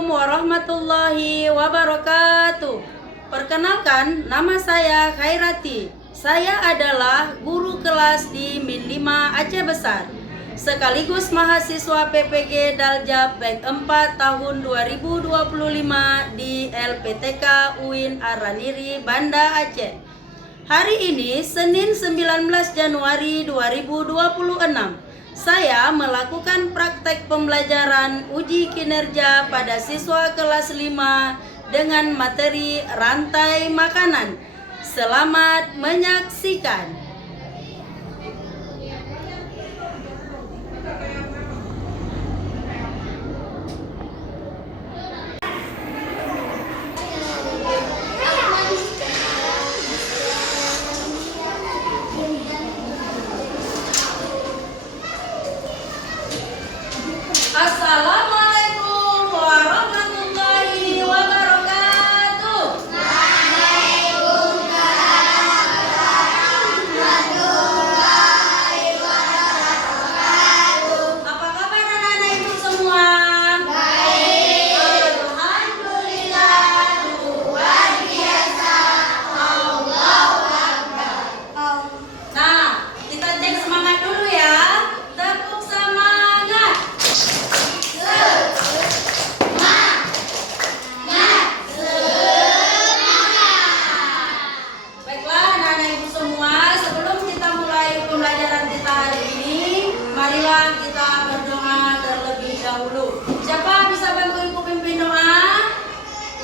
Assalamualaikum warahmatullahi wabarakatuh. Perkenalkan, nama saya Khairati. Saya adalah guru kelas di Min 5 Aceh Besar, sekaligus mahasiswa PPG Daljab Bank 4 tahun 2025 di LPTK UIN Araniri, Banda Aceh. Hari ini, Senin 19 Januari 2026, saya melakukan praktek pembelajaran uji kinerja pada siswa kelas 5 dengan materi rantai makanan. Selamat menyaksikan. Assalamualaikum warahmatullahi wabarakatuh. Apa kabar anak-anak ibu semua? Baik. Alhamdulillah, luar biasa. Allahu Akbar. Nah, kita cek semangat dulu ya. Tepuk semangat. Baiklah anak-anak ibu semua, sebelum kita mulai pembelajaran kita hari ini, marilah kita berdoa terlebih dahulu. Siapa bisa bantu ibu pimpin doa?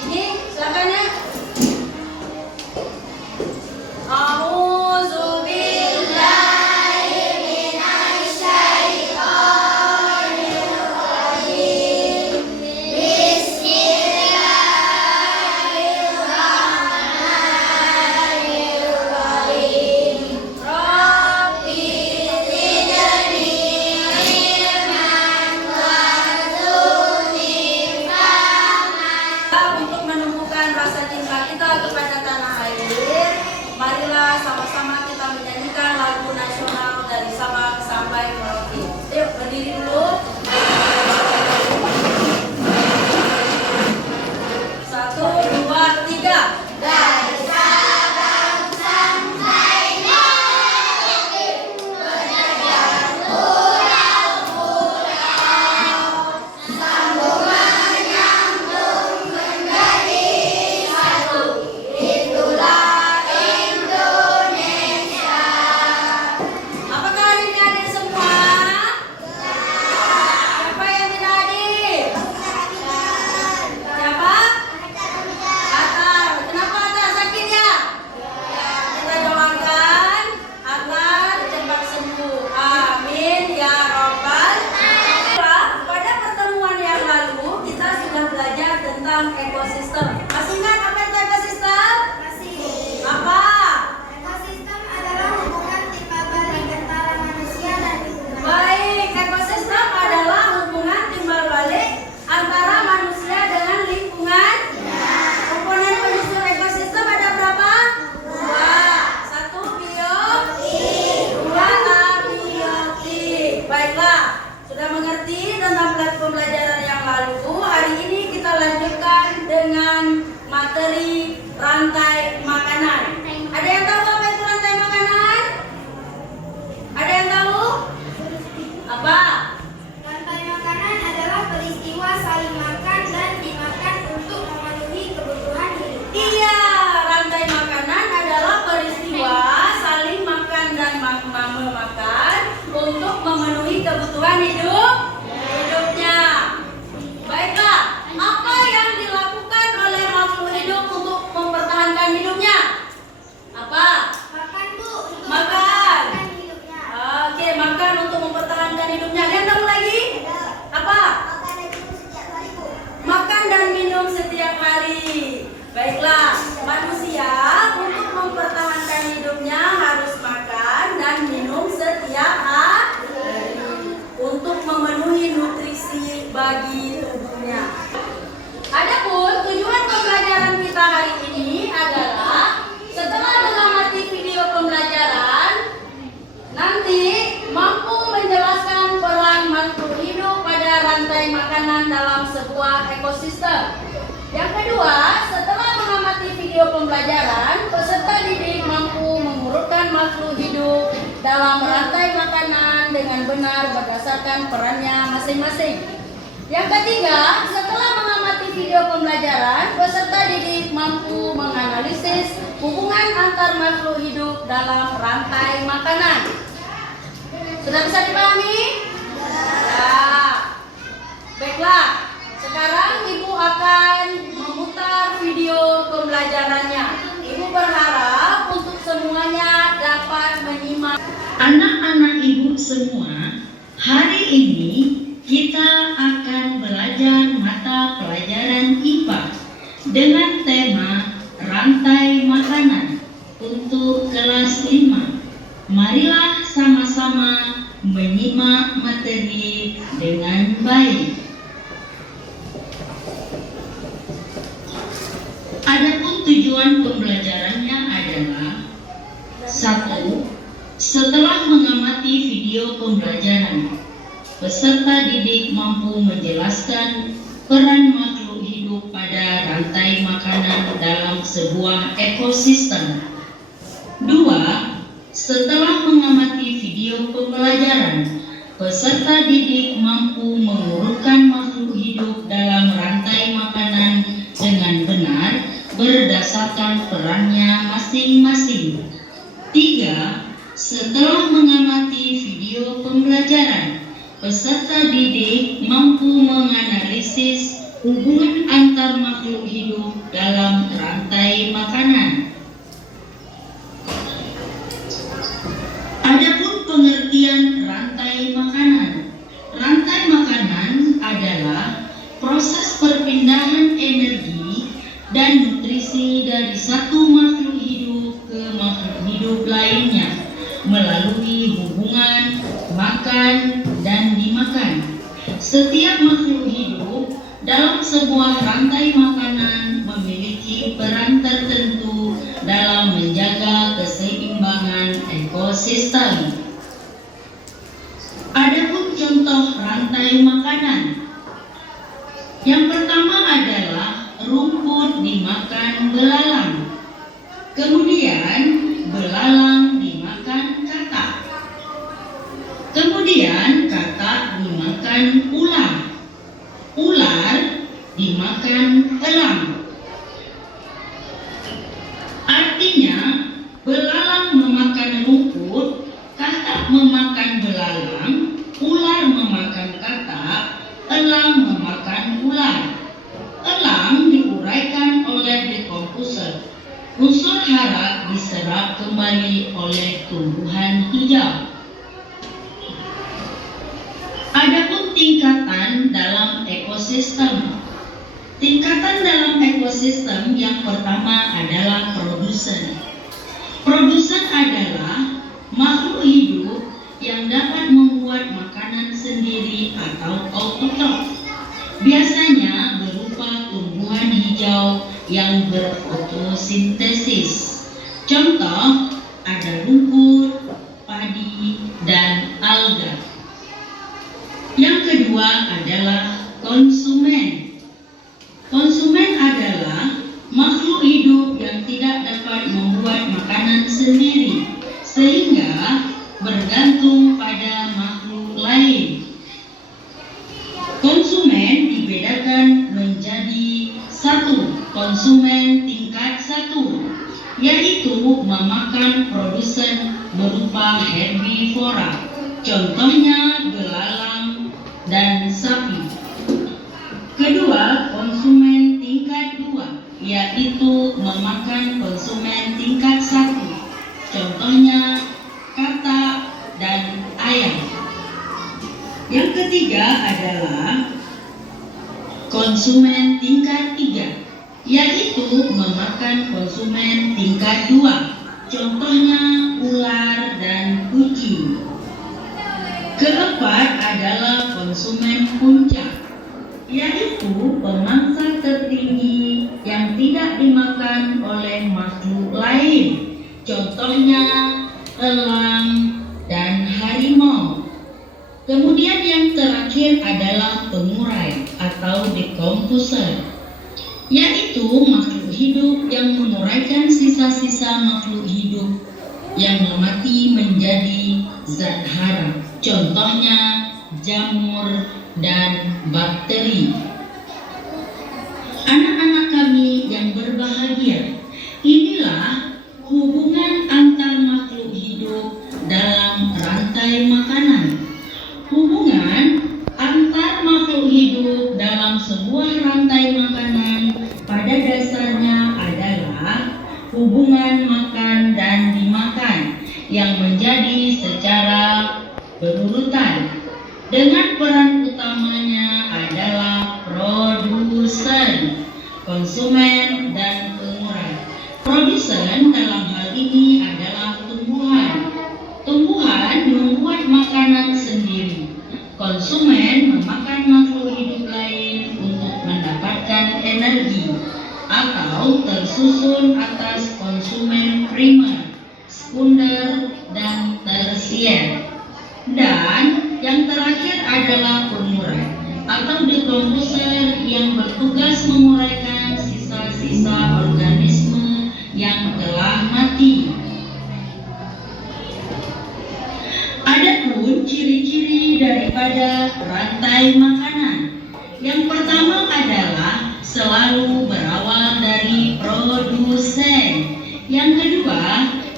Ini silakan ya. Untuk menumbuhkan rasa cinta kita kepada tanah air, marilah sama-sama kita menyanyikan lagu nasional dari Sabang sampai Merauke. Yuk berdiri dulu. 1, 2, 3. Dari Sabang sampai Merauke, berjajar pulau-pulau, sambung menyambung menjadi satu. Itulah Indonesia. Apakah hari ini hadir semua? Siapa yang tidak hadir? Siapa? Atar. Kenapa Atar sakit ya? Kita doakan Atar cepat sembuh. Amin ya robbal alamin. Pada pertemuan yang lalu kita sudah belajar tentang ekosistem. Masih ingat apa itu ekosistem? Apa? Ekosistem adalah hubungan timbal balik antara manusia dan lingkungan. Baik, ekosistem adalah hubungan timbal balik antara manusia dengan lingkungan. Komponen penyusun ekosistem ada berapa? 2. 1 biotik, 2 abiotik. Baiklah, sudah mengerti tentang pembelajaran yang lalu. Hari ini kita lanjutkan dengan materi rantai makanan. Ada yang tahu apa itu rantai makanan? Ada yang tahu? Apa? Rantai makanan adalah peristiwa saling makan dan dimakan untuk memenuhi kebutuhan hidup. Iya, rantai makanan adalah peristiwa saling makan dan memakan untuk memenuhi kebutuhan hidupnya. Baiklah, apa yang dilakukan oleh makhluk hidup untuk mempertahankan hidupnya? Apa? Makan, Bu, untuk Makan. mempertahankan hidupnya. Oke, makan untuk mempertahankan hidupnya. Ada yang tahu lagi? Apa? Makan dan minum setiap hari, Bu. Makan dan minum setiap hari. Baiklah, manusia untuk mempertahankan hidupnya harus makan dan minum setiap hari untuk memenuhi nutrisi bagi tubuhnya. Adapun tujuan pembelajaran kita hari ini adalah setelah mengamati video pembelajaran, nanti mampu menjelaskan peran makhluk hidup pada rantai makanan dalam sebuah ekosistem. ekosistem. Yang kedua, setelah mengamati video pembelajaran, peserta didik mampu mengurutkan makhluk hidup dalam rantai makanan dengan benar berdasarkan perannya masing-masing. Yang ketiga, setelah mengamati video pembelajaran, peserta didik mampu menganalisis hubungan antar makhluk hidup dalam rantai makanan. Sudah bisa dipahami? Ya. Baiklah, sekarang Ibu akan memutar video pembelajarannya. Ibu berharap untuk semuanya dapat menyimak. Anak-anak Ibu semua, hari ini kita akan belajar mata pelajaran IPA dengan tema rantai makanan untuk kelas 5. Marilah sama-sama menyimak materi dengan baik. Adapun tujuan pembelajarannya adalah 1. Setelah mengamati video pembelajaran, peserta didik mampu menjelaskan peran makhluk hidup pada rantai makanan dalam sebuah ekosistem. 2. Setelah mengamati video pembelajaran, peserta didik mampu mengurutkan makhluk hidup dalam rantai makanan dengan benar berdasarkan perannya masing-masing. 3. Setelah mengamati video pembelajaran, peserta didik mampu menganalisis hubungan antar makhluk hidup dalam rantai makanan. Adapun pengertian rantai makanan. Rantai makanan adalah proses perpindahan energi dan nutrisi dari satu makhluk hidup ke makhluk hidup lainnya melalui hubungan makan dan dimakan. Setiap makhluk hidup dalam sebuah rantai makanan memiliki peran tertentu dalam menjaga keseimbangan ekosistem. Adapun contoh rantai makanan. Yang pertama adalah rumput dimakan belalang. Kemudian belalang dimakan katak. Kemudian katak dimakan ular. Ular dimakan elang. Artinya, belalang memakan rumput, katak memakan belalang, ular memakan katak, elang memakan ular. Elang diuraikan oleh dekomposer. Unsur hara diserap kembali oleh tumbuhan hijau. Adapun tingkatan dalam ekosistem. Tingkatan dalam ekosistem yang pertama adalah produsen. Produsen adalah makhluk hidup yang dapat membuat makanan sendiri atau autotrof. Biasanya berupa tumbuhan hijau yang berfotosintesis. Contoh, ada rumput, padi, dan alga. Yang kedua adalah konsumen. Konsumen adalah makhluk hidup yang tidak dapat membuat makanan sendiri, sehingga bergantung pada makhluk lain. Konsumen dibedakan menjadi 1. Konsumen tingkat 1, yaitu memakan produsen berupa herbivora. Contohnya belalang dan sapi. Kedua, konsumen tingkat 2, yaitu memakan konsumen tingkat 1. Contohnya katak dan ayam. Yang ketiga adalah konsumen tingkat 3, yaitu memakan konsumen tingkat 2. Contohnya ular dan kucing. Keempat adalah konsumen puncak, yaitu pemangsa tertinggi yang tidak dimakan oleh makhluk lain. Contohnya elang dan harimau. Kemudian yang terakhir adalah pengurai atau decomposer, yaitu makhluk hidup yang menguraikan sisa-sisa makhluk hidup yang mati menjadi zat hara. Contohnya jamur dan bakteri. Anak-anak kami yang berbahagia, inilah hubungan antar makhluk hidup dalam rantai makanan. Hubungan antar makhluk hidup dalam sebuah rantai makanan pada dasarnya adalah hubungan makan dan dimakan yang menjadi secara berurutan, dengan peran utamanya adalah produsen, konsumen, dan pengurai. Produsen dalam hal ini adalah tumbuhan. Tumbuhan membuat makanan sendiri. Konsumen memakan makhluk hidup lain untuk mendapatkan energi, atau tersusun atas konsumen primer, sekunder, dan tersier. Dan yang terakhir adalah pengurai atau decomposer yang bertugas menguraikan sisa-sisa organisme yang telah mati. Adapun ciri-ciri daripada rantai makanan. Yang pertama adalah selalu berawal dari produsen. Yang kedua,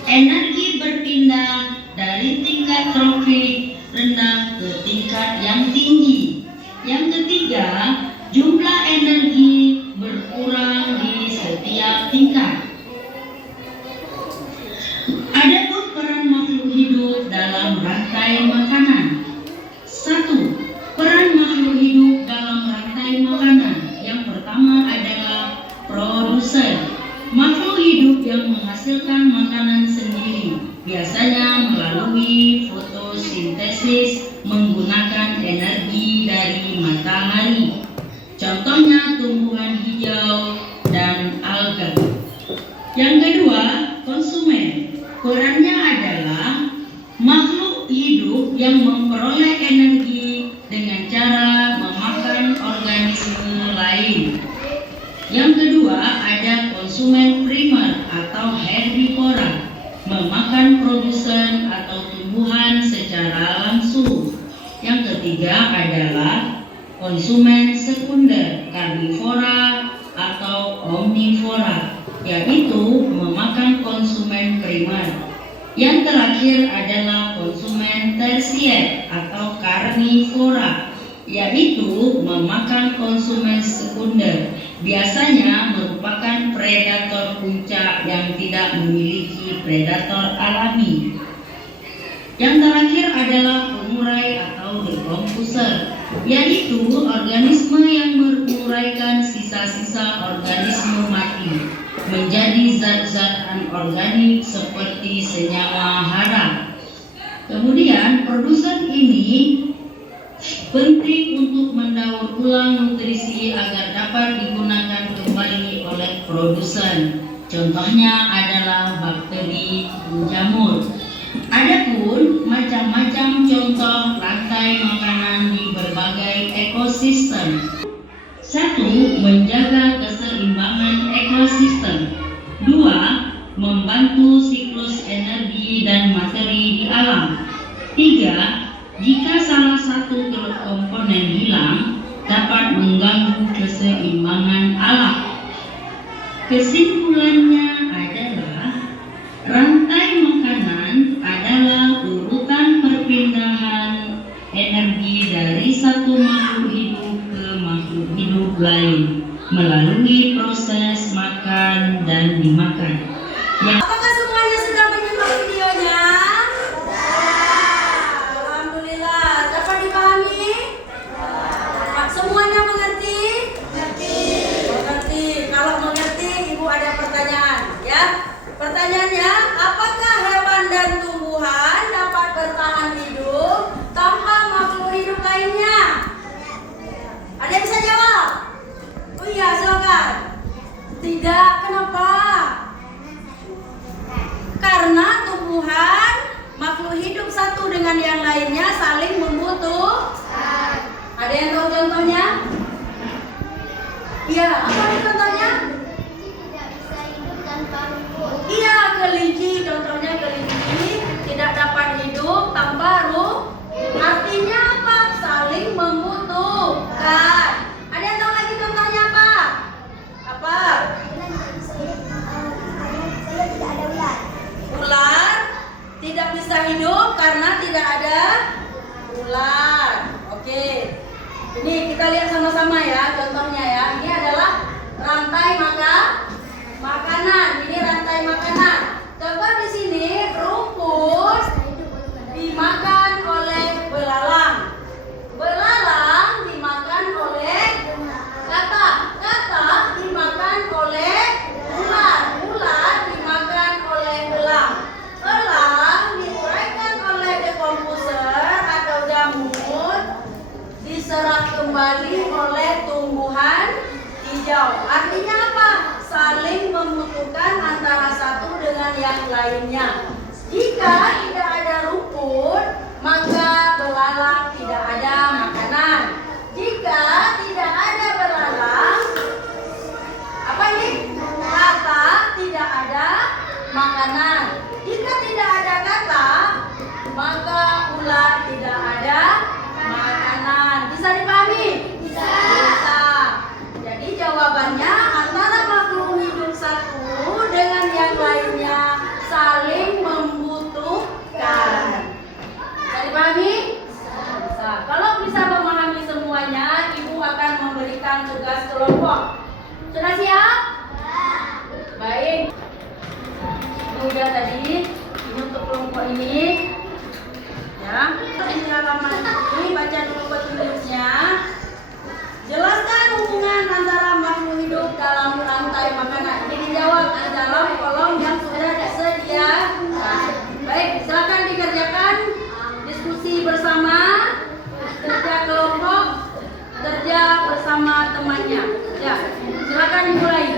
energi berpindah dari tingkat tropik rendah ke tingkat yang tinggi. Yang ketiga, jumlah energi berkurang di setiap tingkat. Adapun peran makhluk hidup dalam rantai makanan. 1. Peran makhluk hidup dalam rantai makanan. Yang pertama adalah produsen. Makhluk hidup yang menghasilkan makanan sendiri, biasanya melalui fotosintesis menggunakan energi dari matahari. Contohnya tumbuhan hijau dan alga. Yang kedua, konsumen. Perannya adalah makhluk hidup yang memperoleh energi dengan cara memakan organisme lain. Yang kedua, ada konsumen primer atau herbivora, memakan produsen atau tumbuhan secara langsung. Yang ketiga adalah konsumen sekunder, karnivora atau omnivora, yaitu memakan konsumen primer. Yang terakhir adalah konsumen tersier atau karnivora, yaitu memakan konsumen sekunder, biasanya merupakan predator puncak yang tidak memiliki predator alami. Yang terakhir adalah pengurai atau decomposer, yaitu organisme yang menguraikan sisa-sisa organisme mati menjadi zat-zat anorganik seperti senyawa hara. Kemudian produsen ini penting untuk mendaur ulang nutrisi agar dapat digunakan kembali oleh produsen. Contohnya adalah bakteri jamur. Adapun macam-macam contoh rantai makanan di berbagai ekosistem. 1. Menjaga keseimbangan ekosistem. 2. Membantu siklus energi dan materi di alam. 3. Jika salah satu komponen hilang, dapat mengganggu keseimbangan alam. Kesimpulannya adalah rantai makanan adalah urutan perpindahan energi dari satu makhluk hidup ke makhluk hidup lain melalui proses makan dan dimakan. Apakah semuanya sudah menyimak videonya? Alhamdulillah. Dapat dipahami? Semuanya mengerti? Mengerti. Kalau mengerti, Ibu ada pertanyaan, ya. Pertanyaannya, apakah hewan dan tumbuhan dapat bertahan hidup tanpa makhluk hidup lainnya? Ada yang bisa jawab? Oh iya, silakan. Tidak, kenapa? Apa nih contohnya? Kelinci tidak bisa hidup tanpa rumput. Iya, kelinci. Contohnya kelinci tidak dapat hidup tanpa rumput. Artinya apa? Saling membutuhkan. Ada yang tahu lagi contohnya apa? Apa? Saya tidak ada ular. Ular tidak bisa hidup karena tidak ada ular. Oke. Ini kita lihat sama-sama ya contohnya ya. Ini adalah rantai makanan. Ini rantai makanan. Contoh di sini rumput dimakan oleh belalang. Belalang dimakan oleh katak. Katak dimakan oleh ular. Ular dimakan oleh elang. Elang diuraikan oleh dekomposer atau jamur, diserap kembali oleh tumbuhan hijau. Artinya apa? Saling membutuhkan antara satu dengan yang lainnya. Jika tidak ada rumput, maka belalang tidak ada makanan. Jika tidak ada belalang, apa ini? Katak tidak ada makanan. Jika tidak ada katak, maka ular tidak ada makanan. Bisa dipahami? Bisa. Jadi jawabannya antara makhluk hidup satu dengan yang lainnya saling membutuhkan. Bisa dipahami? Bisa. Kalau bisa memahami semuanya, Ibu akan memberikan tugas kelompok. Sudah siap? Baik. Ini udah tadi. Ini untuk kelompok ini. Ya. Ini halaman ini baca dulu petunjuknya. Jelaskan hubungan antara makhluk hidup dalam rantai makanan. Ini dijawab di dalam kolom yang sudah disediakan. Baik, silakan dikerjakan diskusi bersama, kerja kelompok, kerja bersama temannya. Ya, silakan dimulai.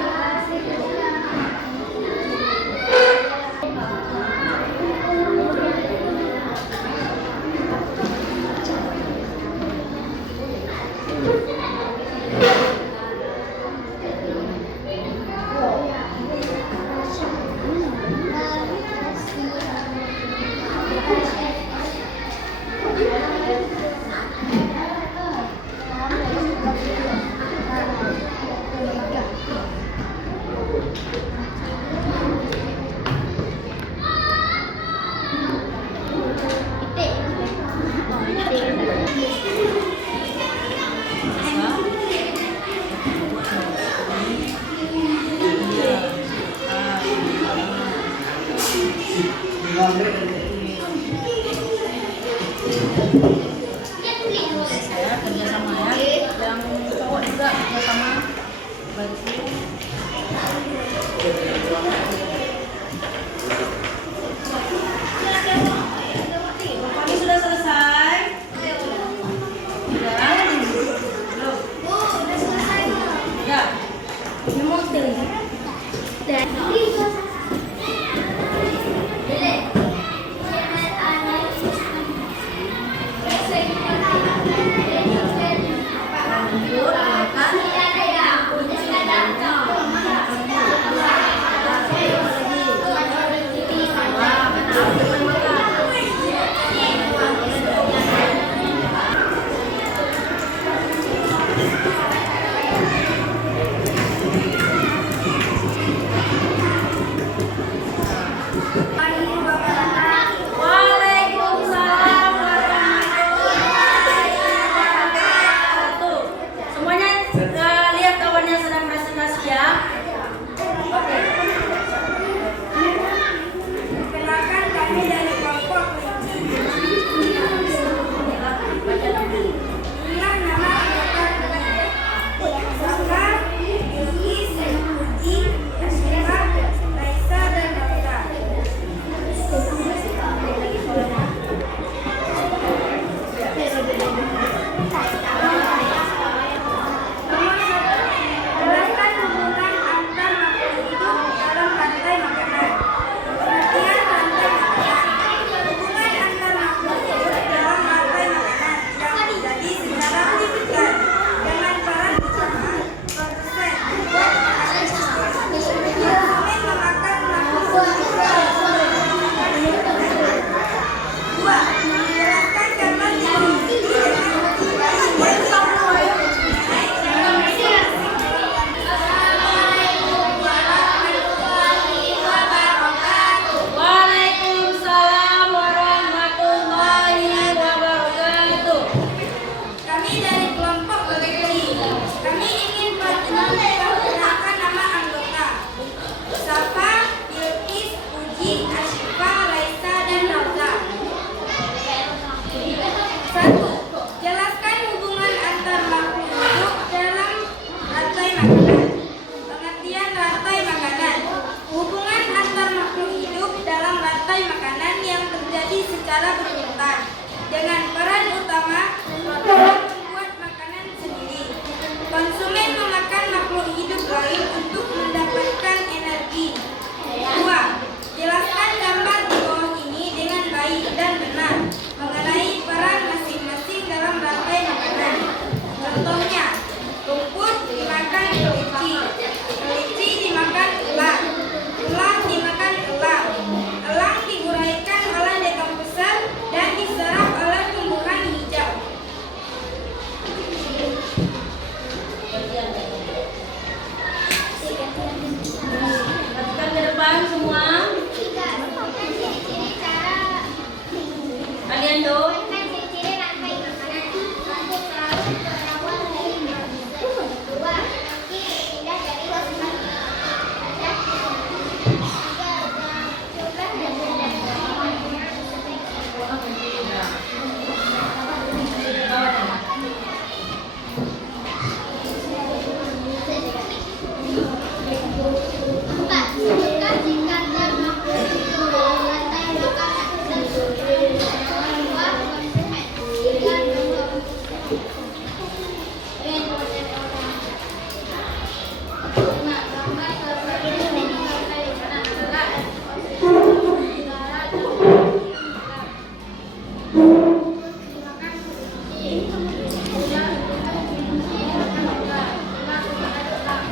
Saya kerjasama ya, yang cowok juga kerjasama. Bantu. Ini sudah selesai. Sudah? Belum? Bu, udah selesai. Ya. Ini mau tinggi. cara berurutan dengan peran utama membuat makanan sendiri. Konsumen memakan makhluk hidup lain untuk mendapatkan energi. 2. Jelaskan gambar di bawah ini dengan baik dan benar mengenai peran masing-masing dalam rantai makanan. Contohnya, rumput dimakan kelinci, kelinci dimakan elang, elang dimakan elang, elang diguraikan oleh dekomposer dan diserap oleh tumbuhan hijau. Perhatikan ke depan semua. Kalian dong.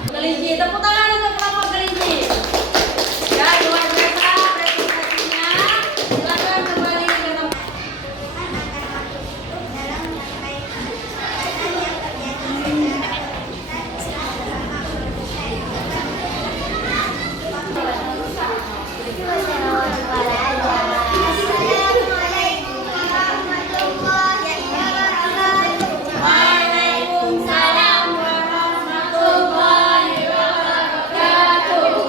Kelinci, tepuk tangan untuk kelompok kelinci. Ya, luar biasa presentasinya. Silakan kembali ke tempat. Waalaikumsalam warahmatullahi wabarakatuh.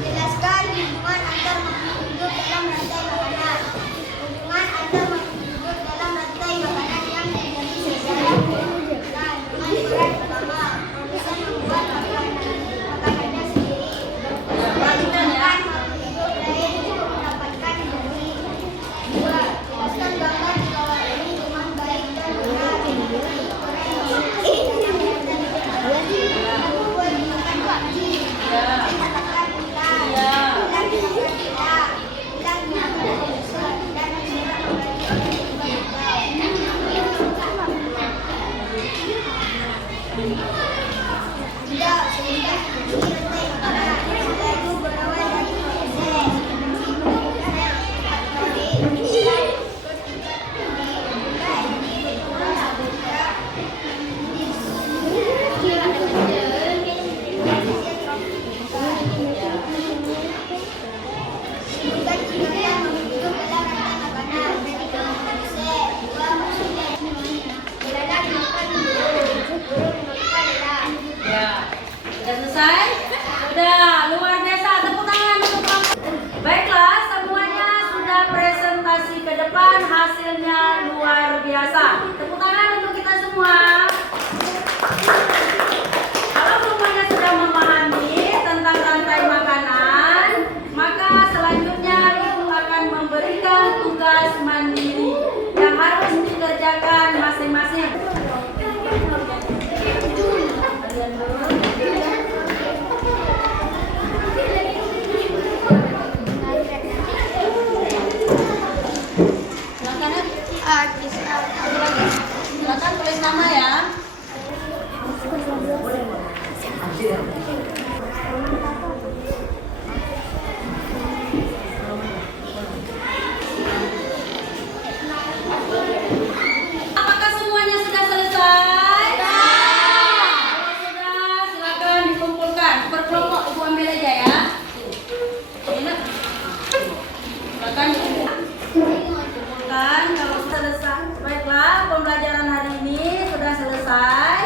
Jelaskan hubungan antar makhluk hidup dalam rantai makanan. Hubungan antar makhluk hidup dalam rantai makanan yang terjadi secara dan dengan peran utama produsen membuat makanannya sendiri. Perhatikan ya. Makhluk hidup lain untuk mendapatkan energi. 2. Jelaskan gambar di bawah ini dengan baik dan benar. Membuat makan kelinci. Mengatakan ulang. Ulang dimakan tidak. Ulang dimakan besar dan mengira tidak sehingga rantai makanan lalu berawal dari proses Ya, sudah selesai? Sudah, luar biasa. Tepuk tangan untuk kelompok. Baiklah, semuanya sudah presentasi ke depan, hasilnya luar biasa. Tepuk tangan untuk kita semua. Kalau semuanya sudah memahami tentang rantai makanan, maka selanjutnya ibu akan memberikan tugas mandiri yang harus dikerjakan masing-masing. Silakan tulis nama ya. Apakah semuanya sudah selesai? Kalau sudah, silakan dikumpulkan. Berkelompok, ibu ambil aja ya. Ini. Silakan dikumpulkan. Kalau selesai, baiklah, pembelajaran hari ini sudah selesai.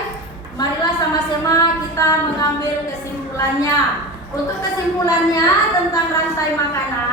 Marilah sama-sama kita mengambil kesimpulannya. Untuk kesimpulannya tentang rantai makanan.